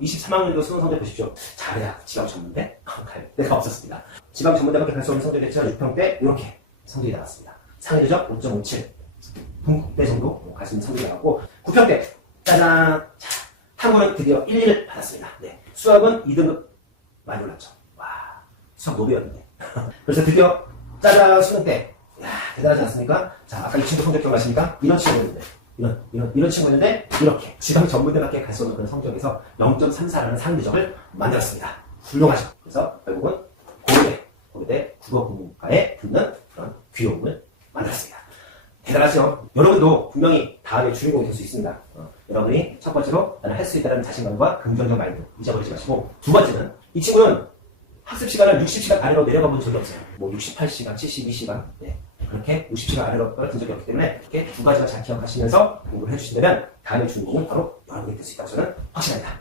23학년도 수능 성적 보십시오. 잘해야 지방 전문대 갈 데가 없었습니다. 지방 전문대밖에 갈 수 없는 성적이 됐지만 6평 때 이렇게 성적이 나왔습니다. 상위 누적 5.57. 동국대 정도 갈 수 있는 성적이 나왔고 9평 때 짜잔! 자, 한국은 드디어 1위를 받았습니다. 네. 수학은 2등급 많이 올랐죠. 와, 수학 노비였는데. 그래서 드디어 짜잔 수능 때, 야 대단하지 않습니까? 자, 아까 이 친구 성적 기억나십니까? 이런 친구였는데, 이런, 이런, 이런 친구였는데, 이렇게 지방 전문대밖에 갈 수 없는 그런 성적에서 0.34라는 상대적을 만들었습니다. 훌륭하죠. 그래서 결국은 고대, 고대 국어국문과에 붙는 그런 귀여움을 만들었습니다. 대단하죠? 여러분도 분명히 다음에 주인공이 될 수 있습니다. 어, 여러분이 첫 번째로 나는 할 수 있다는 자신감과 긍정적 마인드 잊어버리지 마시고 두 번째는 이 친구는 학습 시간을 60시간 아래로 내려가 본 적이 없어요. 뭐 68시간, 72시간, 네. 그렇게 60시간 아래로 떨어진 적이 없기 때문에 이렇게 두 가지만 잘 기억하시면서 공부를 해주신다면 다음의 주인공은 바로 여러분이 될 수 있다고 저는 확신합니다.